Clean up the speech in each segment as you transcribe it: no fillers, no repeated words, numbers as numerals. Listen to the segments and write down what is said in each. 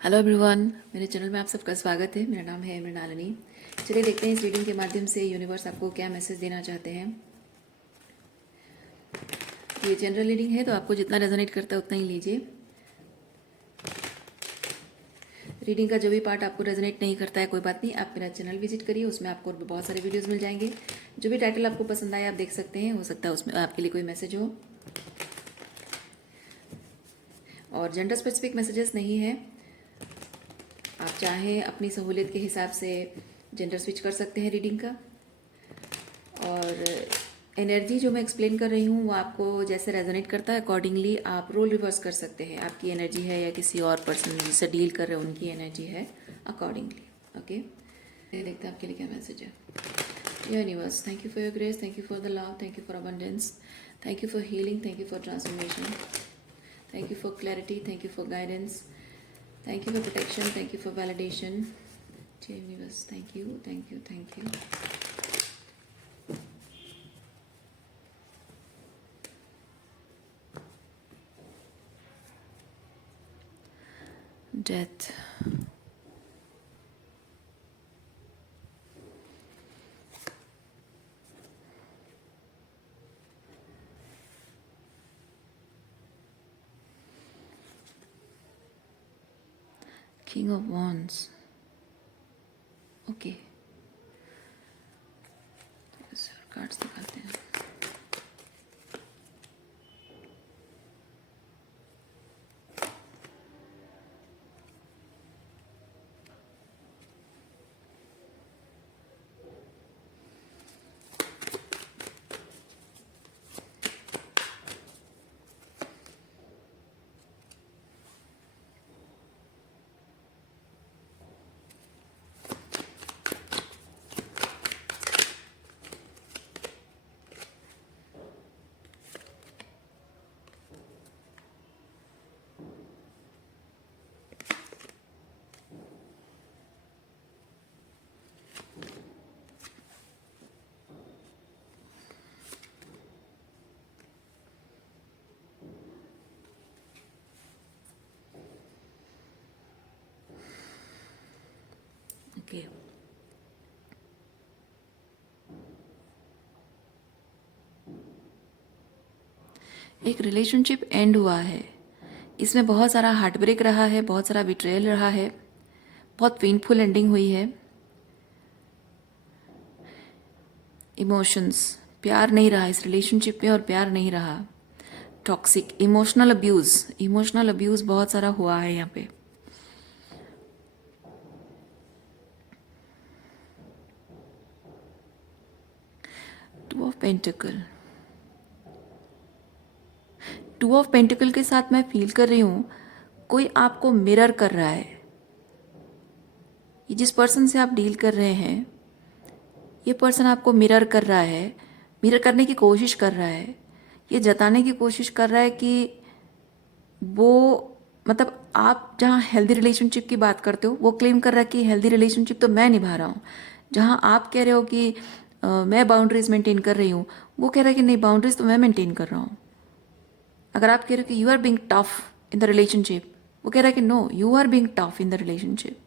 Hello everyone, मेरे channel में आप सबका स्वागत है। मेरा नाम है मृणालिनी। चलिए देखते हैं इस रीडिंग के माध्यम से यूनिवर्स आपको क्या मैसेज देना चाहते हैं। ये जनरल रीडिंग है तो आपको जितना रेजोनेट करता है उतना ही लीजिए। रीडिंग का जो भी पार्ट आपको रेजोनेट नहीं करता है कोई बात नहीं, आप मेरा चैनल विजिट करिए, उसमें आपको बहुत सारे वीडियोज़ मिल जाएंगे। जो भी टाइटल आपको पसंद आए आप देख सकते हैं, हो सकता है उसमें आपके लिए कोई मैसेज हो। और जेंडर स्पेसिफिक मैसेजेस नहीं है, आप चाहें अपनी सहूलियत के हिसाब से जेंडर स्विच कर सकते हैं रीडिंग का। और एनर्जी जो मैं एक्सप्लेन कर रही हूँ वो आपको जैसे रेजोनेट करता है अकॉर्डिंगली आप रोल रिवर्स कर सकते हैं। आपकी एनर्जी है या किसी और पर्सन जिससे डील कर रहे हो उनकी एनर्जी है, अकॉर्डिंगली। ओके, देखते हैं आपके लिए क्या मैसेज है। Universe, thank you for your grace, thank you for the love, thank you for abundance, thank you for healing, thank you for transformation, thank you for clarity, thank you for guidance, thank you for protection, thank you for validation. Dear universe, thank you, thank you, thank you. Death. King of Wands. Okay. Cards दिखाते हैं। Okay. एक relationship and हुआ है, इसमें बहुत सारा heart break रहा है, बहुत सारा बिट्रेयल रहा है, बहुत पेनफुल एंडिंग हुई है। इमोशंस, प्यार नहीं रहा इस रिलेशनशिप में और प्यार नहीं रहा। टॉक्सिक इमोशनल अब्यूज़ बहुत सारा हुआ है यहाँ पे। टू ऑफ पेंटिकल के साथ मैं फील कर रही हूँ कोई आपको मिरर कर रहा है। ये जिस पर्सन से आप डील कर रहे हैं ये पर्सन आपको मिरर कर रहा है, मिरर करने की कोशिश कर रहा है। ये जताने की कोशिश कर रहा है कि वो मतलब आप जहाँ हेल्दी रिलेशनशिप की बात करते हो वो क्लेम कर रहा है कि हेल्दी रिलेशनशिप तो मैं निभा रहा हूँ। जहाँ आप कह रहे हो कि मैं बाउंड्रीज मेंटेन कर रही हूँ, वो कह रहा है कि नहीं, बाउंड्रीज तो मैं मेंटेन कर रहा हूँ। अगर आप कह रहे हो कि you are being tough in the relationship, वो कह रहा है कि no, you are being tough in the relationship.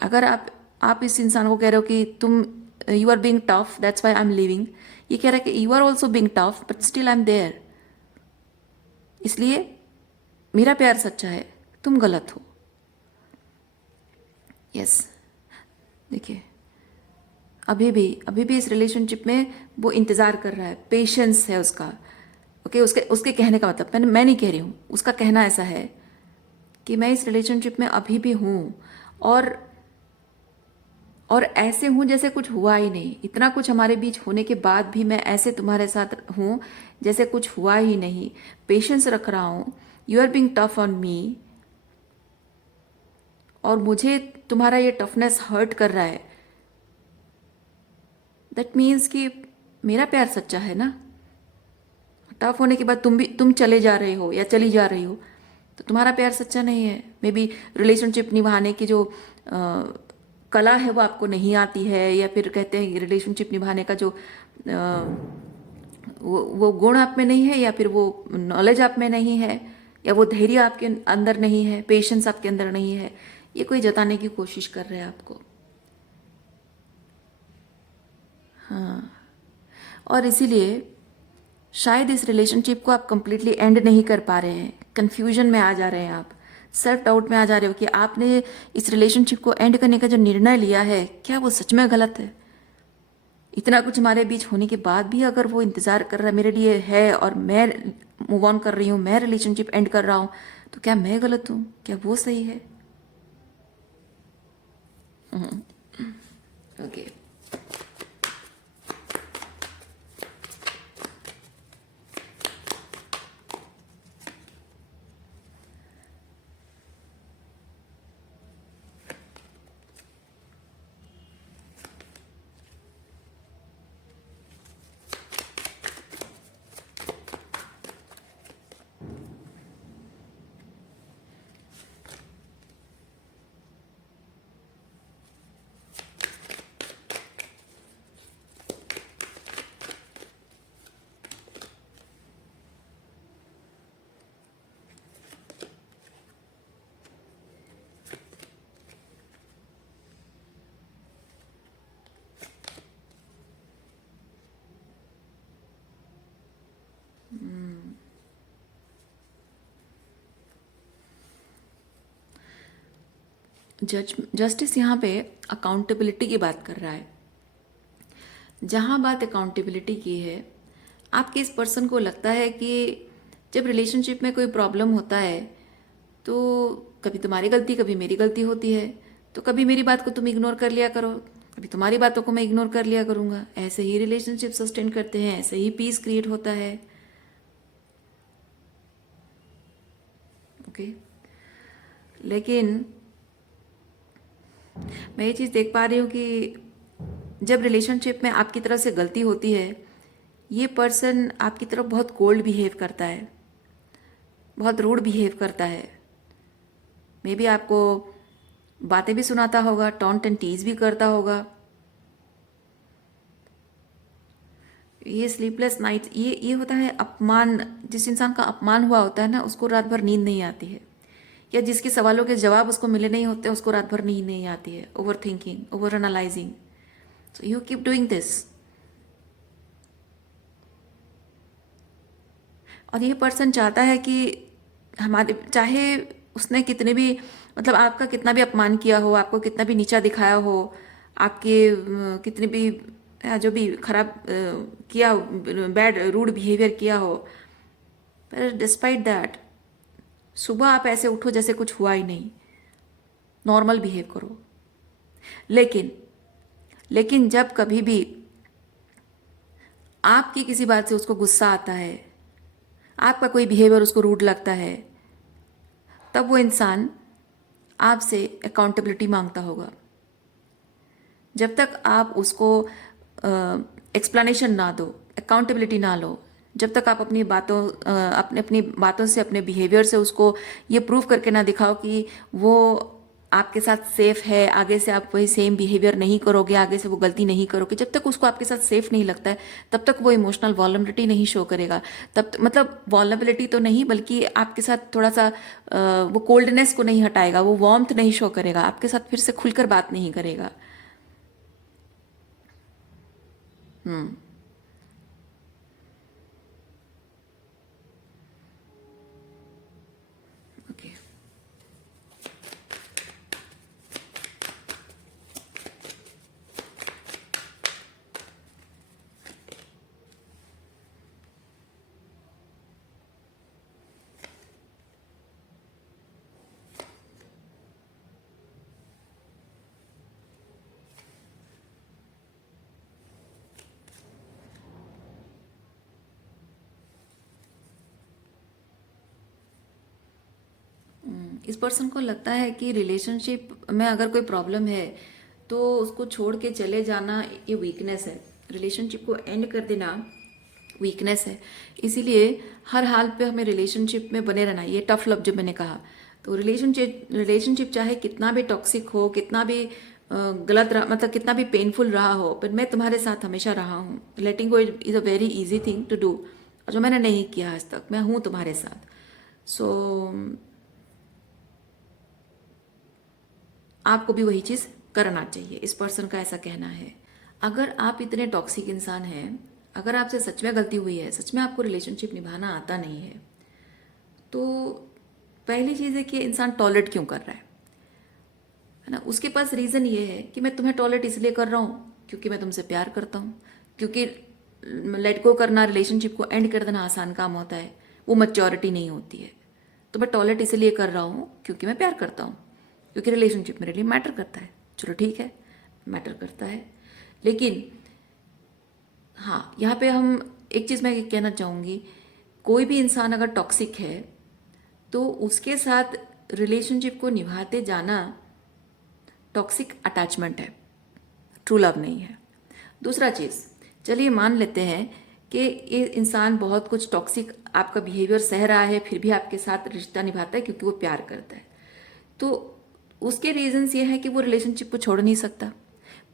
अगर आप इस इंसान को कह रहे हो कि तुम you are being tough that's why I am living, ये कह रहा है कि you are also being tough but still I am there, इसलिए मेरा प्यार सच्चा है, तुम गलत हो। यस, देखिए अभी भी इस रिलेशनशिप में वो इंतज़ार कर रहा है, पेशेंस है उसका। ओके, उसके उसके कहने का मतलब मैं नहीं कह रही हूँ, उसका कहना ऐसा है कि मैं इस रिलेशनशिप में अभी भी हूँ और ऐसे हूँ जैसे कुछ हुआ ही नहीं। इतना कुछ हमारे बीच होने के बाद भी मैं ऐसे तुम्हारे साथ हूँ जैसे कुछ हुआ ही नहीं। पेशेंस रख रहा हूँ, you are being tough on me, और मुझे तुम्हारा ये टफनेस हर्ट कर रहा है। दैट मीन्स कि मेरा प्यार सच्चा है ना। टफ होने के बाद तुम चले जा रहे हो या चली जा रही हो तो तुम्हारा प्यार सच्चा नहीं है। मे बी रिलेशनशिप निभाने की जो कला है वो आपको नहीं आती है, या फिर कहते हैं रिलेशनशिप निभाने का जो वो गुण आप में नहीं है, या फिर वो नॉलेज आप में नहीं है, या वो धैर्य आपके अंदर नहीं है, पेशेंस आपके अंदर नहीं है, ये कोई जताने की कोशिश कर रहे हैं आपको। हाँ, और इसीलिए शायद इस रिलेशनशिप को आप कंप्लीटली एंड नहीं कर पा रहे हैं, कंफ्यूजन में आ जा रहे हैं, आप सेल्फ डाउट में आ जा रहे हो कि आपने इस रिलेशनशिप को एंड करने का जो निर्णय लिया है, क्या वो सच में गलत है? इतना कुछ हमारे बीच होने के बाद भी अगर वो इंतज़ार कर रहा है मेरे लिए है, और मैं मूव ऑन कर रही हूँ, मैं रिलेशनशिप एंड कर रहा हूँ, तो क्या मैं गलत हूँ? क्या वो सही है? ओके। जस्टिस यहाँ पे अकाउंटेबिलिटी की बात कर रहा है। जहाँ बात अकाउंटेबिलिटी की है, आपके इस पर्सन को लगता है कि जब रिलेशनशिप में कोई प्रॉब्लम होता है तो कभी तुम्हारी गलती, कभी मेरी गलती होती है, तो कभी मेरी बात को तुम इग्नोर कर लिया करो, कभी तुम्हारी बातों को मैं इग्नोर कर लिया करूँगा। ऐसे ही रिलेशनशिप सस्टेन करते हैं, ऐसे ही पीस क्रिएट होता है। ओके, लेकिन मैं ये चीज़ देख पा रही हूँ कि जब रिलेशनशिप में आपकी तरफ से गलती होती है, ये पर्सन आपकी तरफ बहुत कोल्ड बिहेव करता है, बहुत रूड बिहेव करता है। मे बी आपको बातें भी सुनाता होगा, टॉन्ट एंड टीज भी करता होगा। ये स्लीपलेस नाइट, ये होता है अपमान। जिस इंसान का अपमान हुआ होता है ना, उसको रात भर नींद नहीं आती है, या जिसके सवालों के जवाब उसको मिले नहीं होते, उसको रात भर नींद नहीं आती है। Over thinking, over analysing, so you keep doing this. और ये पर्सन चाहता है कि हमारे, चाहे उसने कितने भी, मतलब आपका कितना भी अपमान किया हो, आपको कितना भी नीचा दिखाया हो, आपके कितने भी जो भी खराब किया, बैड रूड बिहेवियर किया हो, पर डिस्पाइट दैट सुबह आप ऐसे उठो जैसे कुछ हुआ ही नहीं, नॉर्मल बिहेव करो। लेकिन जब कभी भी आपकी किसी बात से उसको गुस्सा आता है, आपका कोई बिहेवियर उसको रूड लगता है, तब वो इंसान आपसे अकाउंटेबिलिटी मांगता होगा। जब तक आप उसको एक्सप्लेनेशन ना दो, अकाउंटेबिलिटी ना लो, जब तक आप अपनी बातों अपनी बातों से, अपने बिहेवियर से उसको ये प्रूव करके ना दिखाओ कि वो आपके साथ सेफ है, आगे से आप वही सेम बिहेवियर नहीं करोगे, आगे से वो गलती नहीं करोगे, जब तक उसको आपके साथ सेफ नहीं लगता है, तब तक वो इमोशनल वॉलनरेबिलिटी नहीं शो करेगा। मतलब वॉलनरेबिलिटी तो नहीं, बल्कि आपके साथ थोड़ा सा वो कोल्डनेस को नहीं हटाएगा, वो वार्मथ नहीं शो करेगा, आपके साथ फिर से खुलकर बात नहीं करेगा। ओके, इस पर्सन को लगता है कि रिलेशनशिप में अगर कोई प्रॉब्लम है तो उसको छोड़ के चले जाना ये वीकनेस है, रिलेशनशिप को एंड कर देना वीकनेस है। इसीलिए हर हाल पे हमें रिलेशनशिप में बने रहना, ये टफ लव जो मैंने कहा। तो रिलेशनशिप चाहे कितना भी टॉक्सिक हो, कितना भी गलत रहा, मतलब कितना भी पेनफुल रहा हो, पर मैं तुम्हारे साथ हमेशा रहा हूँ। Letting go is a very easy thing to do, और जो मैंने नहीं किया आज तक, मैं हूँ तुम्हारे साथ। सो आपको भी वही चीज़ करना चाहिए, इस पर्सन का ऐसा कहना है। अगर आप इतने टॉक्सिक इंसान हैं, अगर आपसे सच में गलती हुई है, सच में आपको रिलेशनशिप निभाना आता नहीं है, तो पहली चीज़ है कि इंसान टॉलरेट क्यों कर रहा है ना। उसके पास रीज़न ये है कि मैं तुम्हें टॉलरेट इसलिए कर रहा हूँ क्योंकि मैं तुमसे प्यार करता हूँ, क्योंकि लेट गो करना, रिलेशनशिप को एंड कर देना आसान काम होता है, वो मैच्योरिटी नहीं होती है। तो मैं टॉलरेट इसलिए कर रहा हूँ क्योंकि मैं प्यार करता हूँ, क्योंकि रिलेशनशिप मेरे लिए मैटर करता है। चलो ठीक है, मैटर करता है, लेकिन हाँ, यहाँ पे हम एक चीज़ मैं कहना चाहूँगी, कोई भी इंसान अगर टॉक्सिक है तो उसके साथ रिलेशनशिप को निभाते जाना टॉक्सिक अटैचमेंट है, ट्रू लव नहीं है। दूसरा चीज़, चलिए मान लेते हैं कि ये इंसान बहुत कुछ टॉक्सिक आपका बिहेवियर सह रहा है, फिर भी आपके साथ रिश्ता निभाता है क्योंकि वो प्यार करता है, तो उसके रीजंस ये है कि वो रिलेशनशिप को छोड़ नहीं सकता।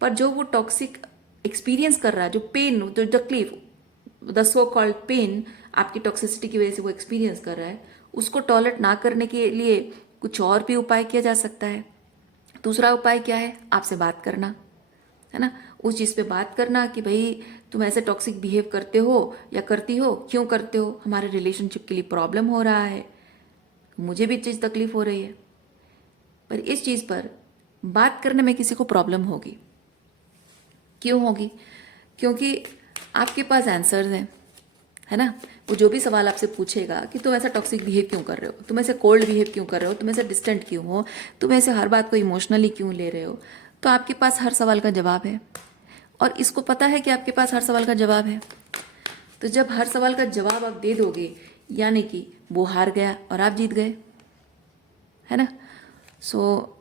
पर जो वो टॉक्सिक एक्सपीरियंस कर रहा है, जो पेन, जो तकलीफ, द सो कॉल्ड पेन, आपकी टॉक्सिसिटी की वजह से वो एक्सपीरियंस कर रहा है, उसको टॉलरेट ना करने के लिए कुछ और भी उपाय किया जा सकता है। दूसरा उपाय क्या है? आपसे बात करना, है ना, उस चीज़ पे बात करना कि भाई तुम ऐसे टॉक्सिक बिहेव करते हो या करती हो, क्यों करते हो, हमारे रिलेशनशिप के लिए प्रॉब्लम हो रहा है, मुझे भी चीज़ तकलीफ हो रही है। पर इस चीज़ पर बात करने में किसी को प्रॉब्लम होगी। क्यों होगी? क्योंकि आपके पास आंसर्स हैं, है ना। वो जो भी सवाल आपसे पूछेगा कि तुम ऐसा टॉक्सिक बिहेव क्यों कर रहे हो, तुम ऐसे कोल्ड बिहेव क्यों कर रहे हो, तुम ऐसे डिस्टेंट क्यों हो, तुम ऐसे हर बात को इमोशनली क्यों ले रहे हो, तो आपके पास हर सवाल का जवाब है, और इसको पता है कि आपके पास हर सवाल का जवाब है। तो जब हर सवाल का जवाब आप दे दोगे, यानी कि वो हार गया और आप जीत गए, है ना। सो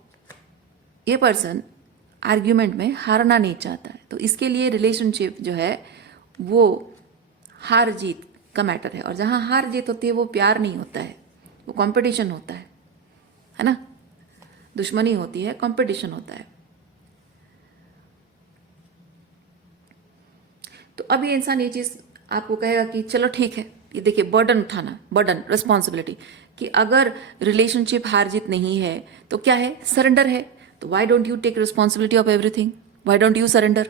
ये पर्सन आर्ग्यूमेंट में हारना नहीं चाहता है, तो इसके लिए रिलेशनशिप जो है वो हार जीत का मैटर है, और जहाँ हार जीत होती है वो प्यार नहीं होता है, वो कंपटीशन होता है ना, दुश्मनी होती है, कंपटीशन होता है। तो अब ये इंसान ये चीज़ आपको कहेगा कि चलो ठीक है, ये देखिए बर्डन उठाना, बर्डन, रिस्पॉन्सिबिलिटी, कि अगर रिलेशनशिप हार जीत नहीं है तो क्या है? सरेंडर है। तो why don't you take responsibility of everything, why don't you surrender,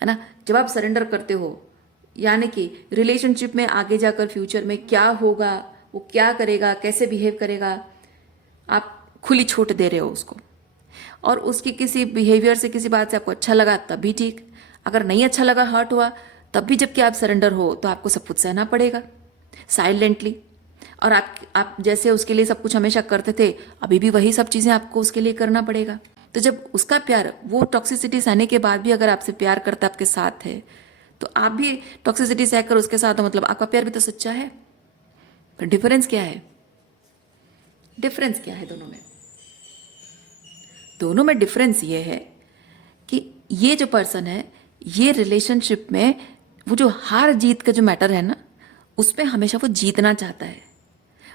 है ना। जब आप सरेंडर करते हो, यानी कि रिलेशनशिप में आगे जाकर फ्यूचर में क्या होगा, वो क्या करेगा, कैसे बिहेव करेगा, आप खुली छूट दे रहे हो उसको। और उसकी किसी बिहेवियर से, किसी बात से आपको अच्छा लगा तब भी ठीक, अगर नहीं अच्छा लगा, हर्ट हुआ, तब भी जबकि आप सरेंडर हो तो आपको सब कुछ सहना पड़ेगा साइलेंटली। और आप जैसे उसके लिए सब कुछ हमेशा करते थे, अभी भी वही सब चीज़ें आपको उसके लिए करना पड़ेगा। तो जब उसका प्यार, वो टॉक्सिसिटी सहने के बाद भी अगर आपसे प्यार करता, आपके साथ है, तो आप भी टॉक्सिसिटी सहकर उसके साथ हो, मतलब आपका प्यार भी तो सच्चा है। पर डिफरेंस क्या है? डिफरेंस क्या है दोनों में? दोनों में डिफरेंस ये है कि ये जो पर्सन है, ये रिलेशनशिप में वो जो हार जीत का जो मैटर है ना, उसमें हमेशा वो जीतना चाहता है।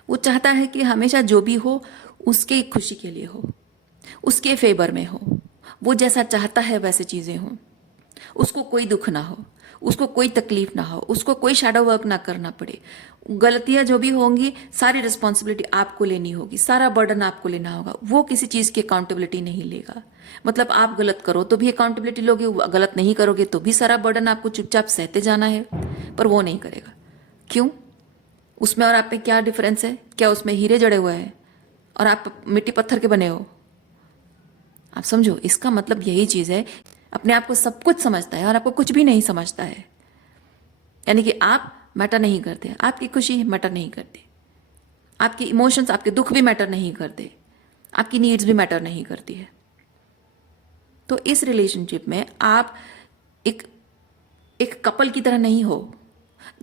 वो चाहता है कि हमेशा जो भी हो उसके खुशी के लिए हो, उसके फेवर में हो, वो जैसा चाहता है वैसे चीज़ें हों, उसको कोई दुख ना हो, उसको कोई तकलीफ ना हो, उसको कोई शैडो वर्क ना करना पड़े। गलतियां जो भी होंगी सारी रिस्पॉन्सिबिलिटी आपको लेनी होगी, सारा बर्डन आपको लेना होगा। वो किसी चीज़ की अकाउंटेबिलिटी नहीं लेगा। मतलब आप गलत करो तो भी अकाउंटेबिलिटी लोगे, गलत नहीं करोगे तो भी सारा बर्डन आपको चुपचाप सहते जाना है, पर वो नहीं करेगा। क्यों? उसमें और आप में क्या डिफरेंस है? क्या उसमें हीरे जड़े हुए हैं और आप मिट्टी पत्थर के बने हो? आप समझो, इसका मतलब यही चीज़ है, अपने आप को सब कुछ समझता है और आपको कुछ भी नहीं समझता है। यानी कि आप मैटर नहीं करते, आपकी खुशी मैटर नहीं करती, आपकी इमोशंस, आपके दुख भी मैटर नहीं करते, आपकी नीड्स भी मैटर नहीं करती है। तो इस रिलेशनशिप में आप एक एक कपल की तरह नहीं हो,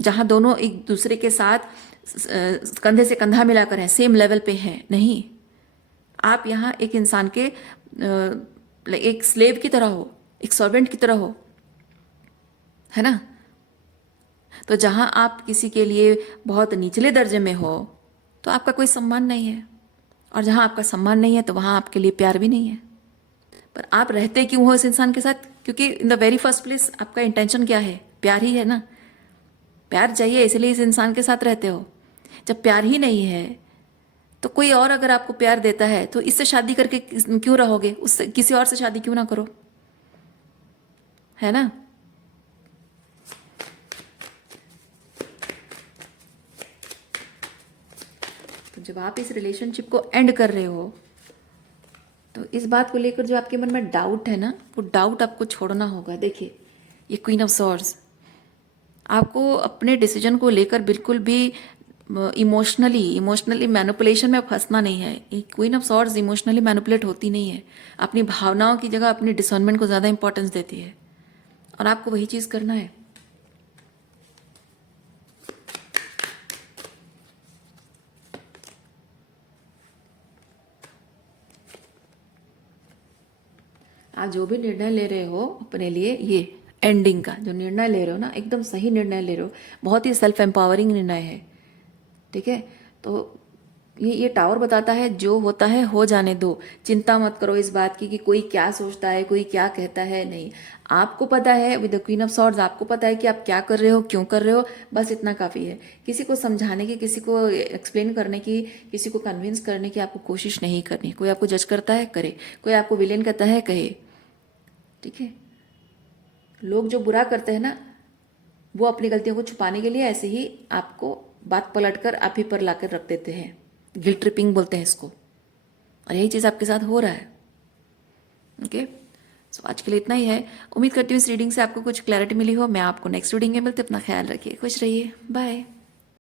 जहां दोनों एक दूसरे के साथ कंधे से कंधा मिलाकर हैं, सेम लेवल पे हैं। नहीं, आप यहाँ एक इंसान के एक स्लेव की तरह हो, एक सर्वेंट की तरह हो, है ना। तो जहाँ आप किसी के लिए बहुत निचले दर्जे में हो तो आपका कोई सम्मान नहीं है, और जहाँ आपका सम्मान नहीं है तो वहाँ आपके लिए प्यार भी नहीं है। पर आप रहते क्यों हो इस इंसान के साथ? क्योंकि in the very first place आपका इंटेंशन क्या है? प्यार ही है ना। प्यार चाहिए इसलिए इस इंसान के साथ रहते हो। जब प्यार ही नहीं है तो कोई और अगर आपको प्यार देता है तो इससे शादी करके क्यों रहोगे? उससे किसी और से शादी क्यों ना करो, है ना। तो जब आप इस रिलेशनशिप को एंड कर रहे हो तो इस बात को लेकर जो आपके मन में डाउट है ना, वो डाउट आपको छोड़ना होगा। देखिए ये क्वीन ऑफ सॉर्ड्स, आपको अपने डिसीजन को लेकर बिल्कुल भी इमोशनली मैनिपुलेशन में फंसना नहीं है। Queen of swords emotionally manipulate होती नहीं है, अपनी भावनाओं की जगह अपनी डिसर्नमेंट को ज़्यादा इंपॉर्टेंस देती है, और आपको वही चीज़ करना है। आप जो भी निर्णय ले रहे हो अपने लिए, ये एंडिंग का जो निर्णय ले रहे हो ना, एकदम सही निर्णय ले रहे हो, बहुत ही सेल्फ एम्पावरिंग निर्णय है, ठीक है। तो ये टावर बताता है जो होता है हो जाने दो, चिंता मत करो इस बात की कि कोई क्या सोचता है, कोई क्या कहता है। नहीं, आपको पता है with the queen of swords, आपको पता है कि आप क्या कर रहे हो, क्यों कर रहे हो, बस इतना काफ़ी है। किसी को समझाने की, किसी को एक्सप्लेन करने की, किसी को कन्विंस करने की आपको कोशिश नहीं करनी। कोई आपको जज करता है करे, कोई आपको विलेन कहता है कहे, ठीक है। लोग जो बुरा करते हैं ना, वो अपनी गलतियों को छुपाने के लिए ऐसे ही आपको बात पलटकर आप ही पर लाकर रख देते हैं। गिल्ट ट्रिपिंग बोलते हैं इसको, और यही चीज़ आपके साथ हो रहा है। ओके, सो आज के लिए इतना ही है। उम्मीद करती हूँ इस रीडिंग से आपको कुछ क्लैरिटी मिली हो। मैं आपको नेक्स्ट रीडिंग में मिलते, अपना ख्याल रखिए, खुश रहिए, बाय।